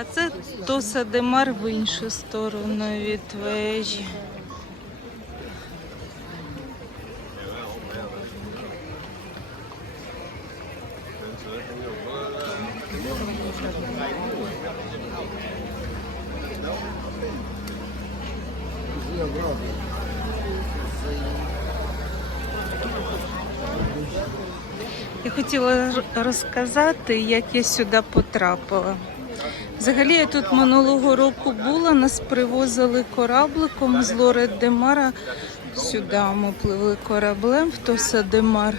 А це Тоса Демар в іншу сторону від вежі. Я хотіла розказати, як я сюди потрапила. Взагалі я тут минулого року була, нас привозили корабликом з Лорет Демара. Сюди ми пливли кораблем в Тоса Демар.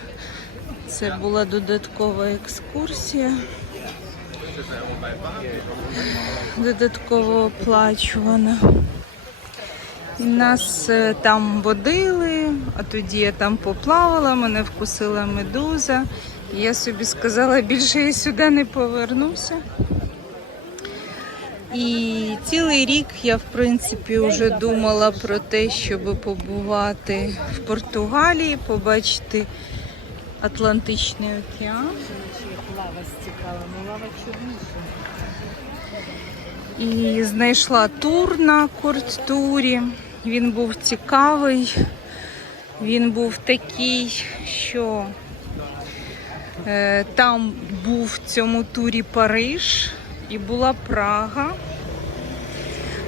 Це була додаткова екскурсія. Додатково оплачувана. І нас е, там водили, а тоді я там поплавала, мене вкусила медуза. Я собі сказала, більше я сюди не повернуся. І цілий рік я, в принципі, вже думала про те, щоб побувати в Португалії, побачити Атлантичний океан. Лава стікала, ну лава чорніша. І знайшла тур на курт-турі. Він був цікавий. Він був такий, що е, там був в цьому турі Париж і була Прага.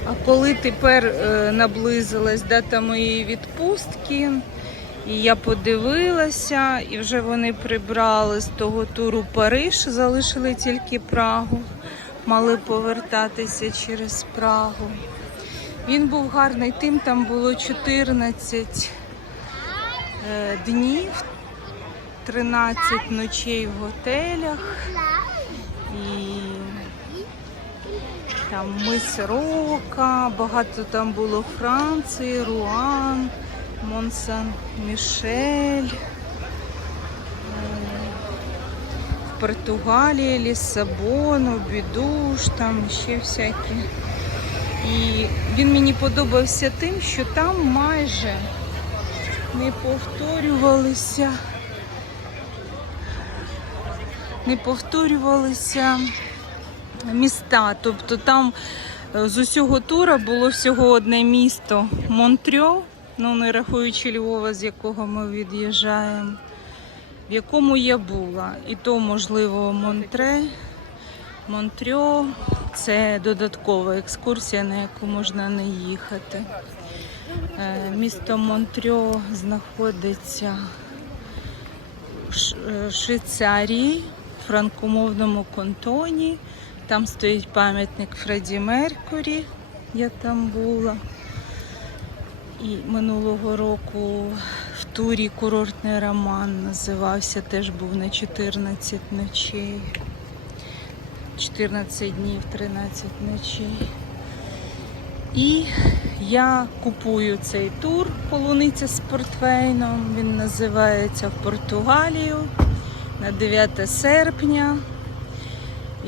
А коли тепер е, наблизилась дата моєї відпустки, і я подивилася, і вже вони прибрали з того туру Париж, залишили тільки Прагу, мали повертатися через Прагу. Він був гарний тим, там було 14 е, днів, 13 ночей в готелях. І там мис Рока, багато там було Франції, Руан, Монсан Мішель, Португалії, Лісабон, Бідуш, там ще всякі. І він мені подобався тим, що там майже не повторювалися, не повторювалися міста. Тобто там е, з усього тура було всього одне місто Монтрьо, ну не рахуючи Львова, з якого ми від'їжджаємо, в якому я була. І то, можливо, Монтре. Монтрьо це додаткова екскурсія, на яку можна не їхати. Е, Місто Монтрьо знаходиться в е, Швейцарії, в франкомовному кантоні. Там стоїть пам'ятник Фредді Меркурі. Я там була. І минулого року в турі курортний роман називався, теж був на 14 ночей. 14 днів, 13 ночей. І я купую цей тур полуниця з портвейном. Він називається в Португалію на 9 серпня.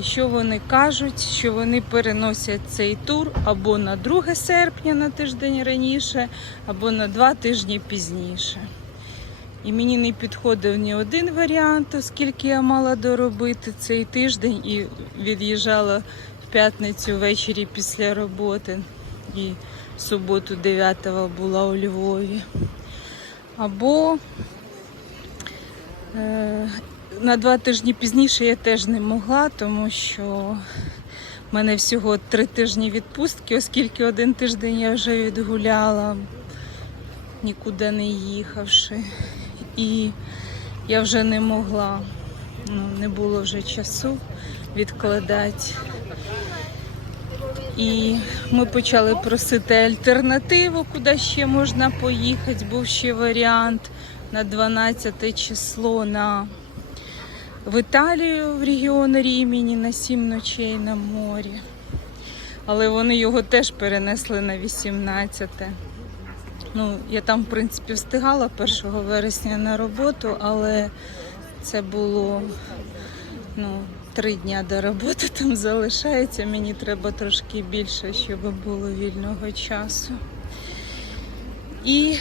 І що вони кажуть, що вони переносять цей тур або на 2 серпня на тиждень раніше, або на 2 тижні пізніше. І мені не підходив ні один варіант, оскільки я мала доробити цей тиждень і від'їжджала в п'ятницю ввечері після роботи. І суботу 9-го була у Львові. Або е, на два тижні пізніше я теж не могла, тому що в мене всього три тижні відпустки, оскільки один тиждень я вже відгуляла, нікуди не їхавши. І я вже не могла, ну, не було вже часу відкладати. І ми почали просити альтернативу, куди ще можна поїхати. Був ще варіант на 12 число на в Італію в регіон Рімені на 7 ночей на морі. Але вони його теж перенесли на 18. Ну, я там, в принципі, встигала 1 вересня на роботу, але це було ну, три дня до роботи там залишається. Мені треба трошки більше, щоб було вільного часу. І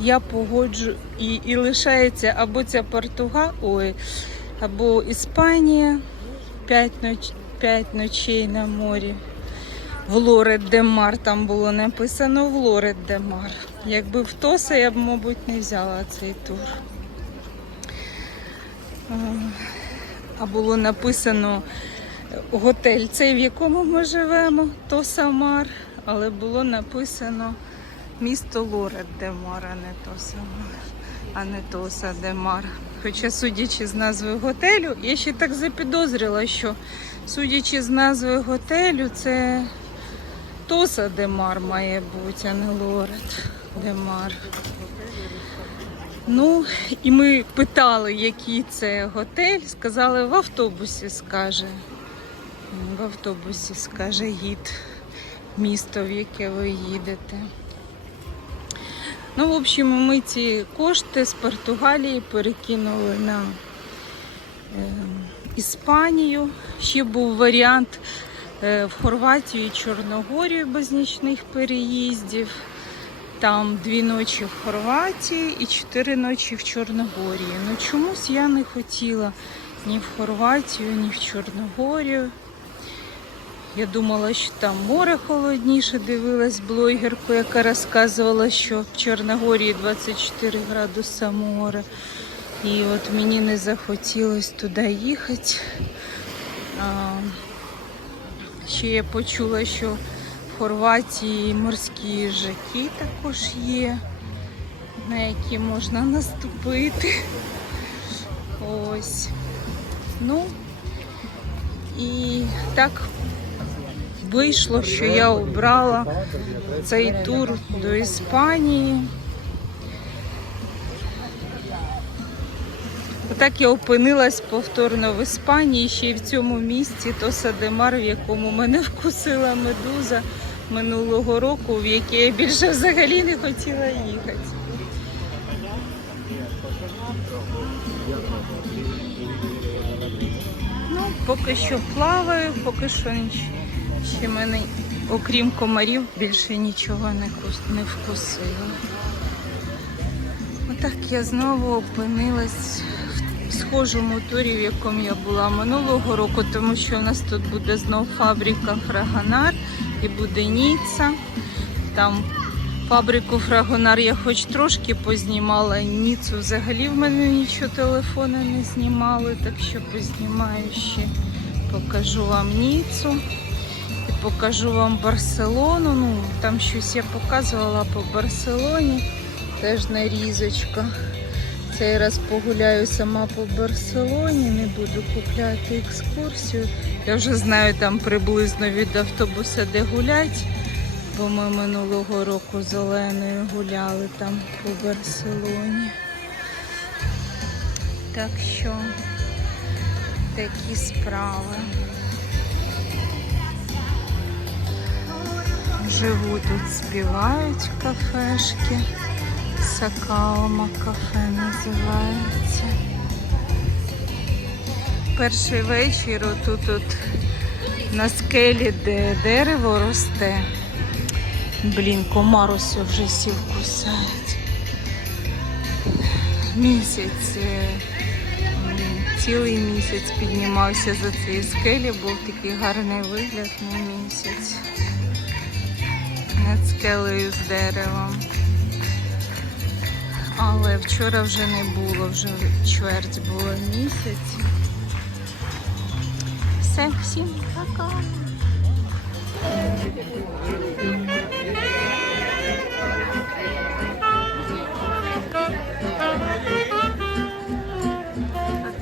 я погоджу, і, і лишається або ця Португа, ой, або Іспанія, 5 ноч, 5 ночей на морі. В Лорет де Мар там було написано в Лорет де Мар. Якби в Тоса я б, мабуть, не взяла цей тур. А, було написано готель цей, в якому ми живемо, Тоса Мар, але було написано місто Лорет де Мар, а не Тоса Мар, а не Тоса де Мар. Хоча, судячи з назви готелю, я ще так запідозрила, що судячи з назви готелю, це Тоса де Мар має бути, а не Лорет де Мар. Ну, і ми питали, який це готель. Сказали, в автобусі скаже. В автобусі скаже гід місто, в яке ви їдете. Ну, в общем, ми ці кошти з Португалії перекинули на е, Іспанію. Ще був варіант е, в Хорватію і Чорногорію без нічних переїздів. Там дві ночі в Хорватії і чотири ночі в Чорногорії. Ну чомусь я не хотіла ні в Хорватію, ні в Чорногорію. Я думала, що там море холодніше, дивилась блогерку, яка розказувала, що в Чорногорії 24 градуса море. І от мені не захотілося туди їхати. А, ще я почула, що в Хорватії морські жаки також є, на які можна наступити. Ось. Ну, і так вийшло, що я обрала цей тур до Іспанії. Отак я опинилась повторно в Іспанії, ще й в цьому місці Тоса де Мар, в якому мене вкусила медуза минулого року, в яке я більше взагалі не хотіла їхати. Ну, поки що плаваю, поки що ніч- ще мене, окрім комарів, більше нічого не, кус- не вкусило. Отак я знову опинилась в схожому турі, в якому я була минулого року, тому що у нас тут буде знов фабрика Фрагонар і буде Ніцца. Там фабрику Фрагонар я хоч трошки познімала, Ніцу взагалі в мене нічого телефону не знімали, так що познімаю ще. Покажу вам Ніцу і покажу вам Барселону. Ну, там щось я показувала по Барселоні. Теж нарізочка. Цей раз погуляю сама по Барселоні, не буду купляти екскурсію. Я вже знаю там приблизно від автобуса, де гулять, бо ми минулого року з Оленою гуляли там по Барселоні. Так що такі справи. Живу тут, співають кафешки. Сакаома кафе називається. Перший вечір отут от на скелі, де дерево росте. Блін, комаруся вже сів кусають. Місяць, е, цілий місяць піднімався за цієї скелі, був такий гарний вигляд на місяць. Над скелею з деревом. Але вчора вже не було, вже чверть було місяць. Все, всім пока.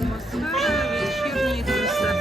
Атмосфера вечірній Туса